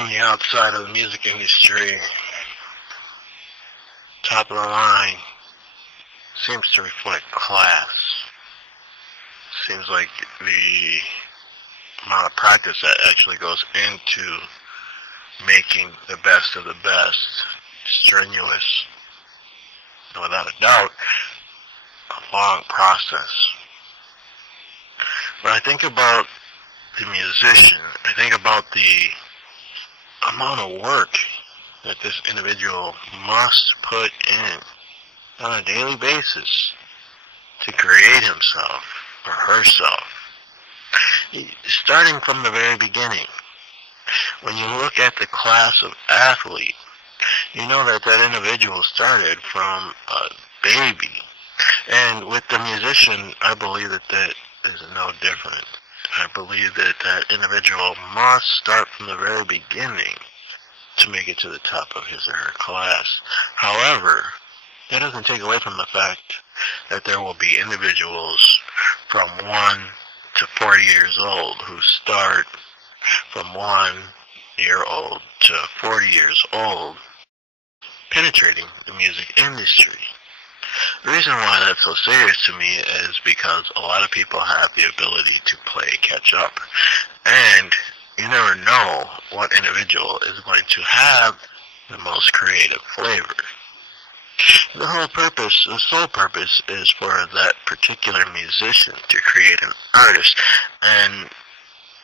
from the outside of the music industry, top of the line seems to reflect class. Seems like the amount of practice that actually goes into making the best of the best, strenuous, and without a doubt, a long process. When I think about the musician, I think about the amount of work that this individual must put in on a daily basis to create himself or herself. Starting from the very beginning, when you look at the class of athlete, you know that that individual started from a baby. And with the musician, I believe that that is no different. I believe that that individual must start from the very beginning to make it to the top of his or her class. However, that doesn't take away from the fact that there will be individuals from 1 to 40 years old who start from 1 year old to 40 years old penetrating the music industry. The reason why that's so serious to me is because a lot of people have the ability to play catch up, and you never know what individual is going to have the most creative flavor. The sole purpose is for that particular musician to create an artist, and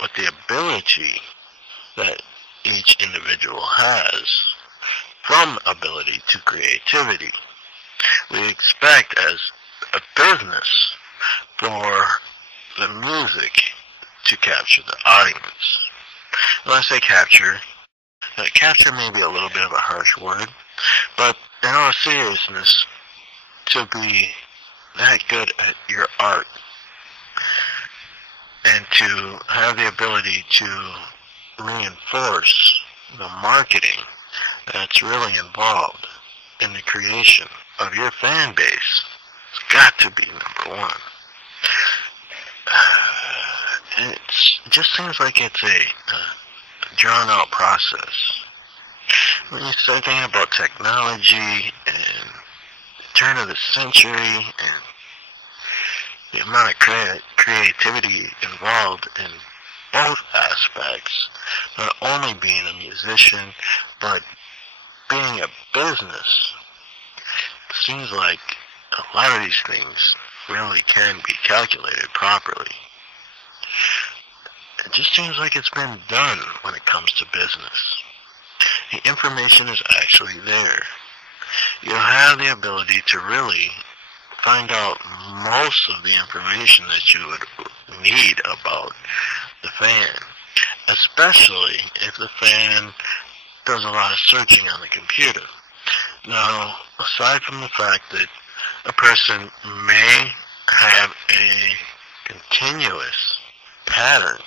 with the ability that each individual has from ability to creativity, we expect as a business for the music to capture the audience. When I say capture may be a little bit of a harsh word, but in all seriousness, to be that good at your art and to have the ability to reinforce the marketing that's really involved in the creation of your fan base, it's got to be number one. It just seems like it's a drawn out process. When you start thinking about technology and the turn of the century and the amount of creativity involved in both aspects, not only being a musician, but being a business, it seems like a lot of these things really can be calculated properly. It just seems like it's been done when it comes to business. The information is actually there. You'll have the ability to really find out most of the information that you would need about the fan, especially if the fan does a lot of searching on the computer. Now, aside from the fact that a person may have a continuous pattern,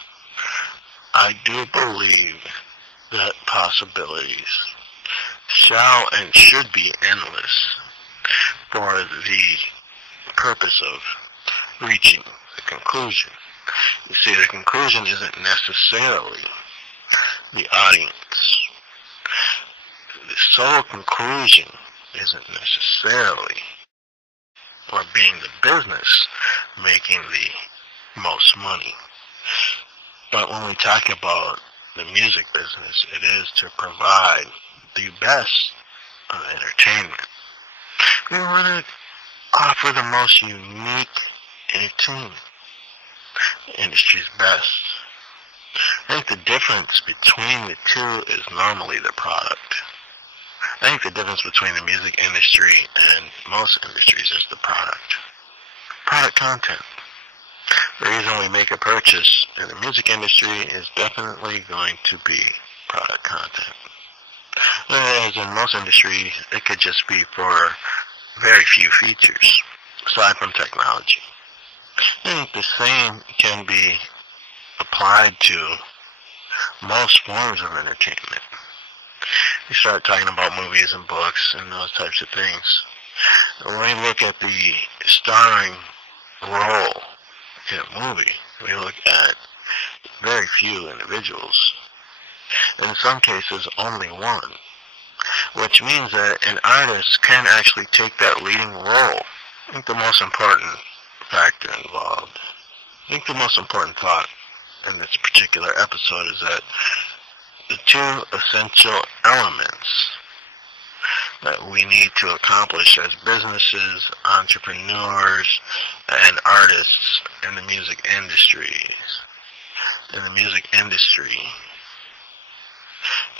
I do believe that possibilities shall and should be endless for the purpose of reaching the conclusion. You see, the conclusion isn't necessarily the audience. The sole conclusion isn't necessarily, or being the business, making the most money. But when we talk about the music business, it is to provide the best of entertainment. We want to offer the most unique entertainment, the industry's best. I think the difference between the two is normally the product. I think the difference between the music industry and most industries is the product. Product content. The reason we make a purchase in the music industry is definitely going to be product content. Whereas in most industries, it could just be for very few features, aside from technology. I think the same can be applied to most forms of entertainment. You start talking about movies and books and those types of things. When we look at the starring role in a movie, we look at very few individuals. In some cases, only one. Which means that an artist can actually take that leading role. I think the most important factor involved, I think the most important thought in this particular episode is that the two essential elements that we need to accomplish as businesses, entrepreneurs, and artists in the music industry,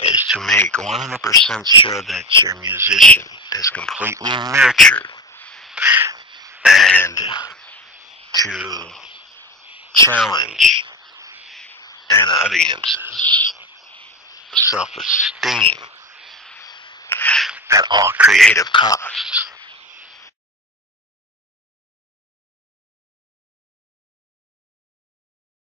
is to make 100% sure that your musician is completely nurtured and to challenge an audience's self-esteem at all creative costs.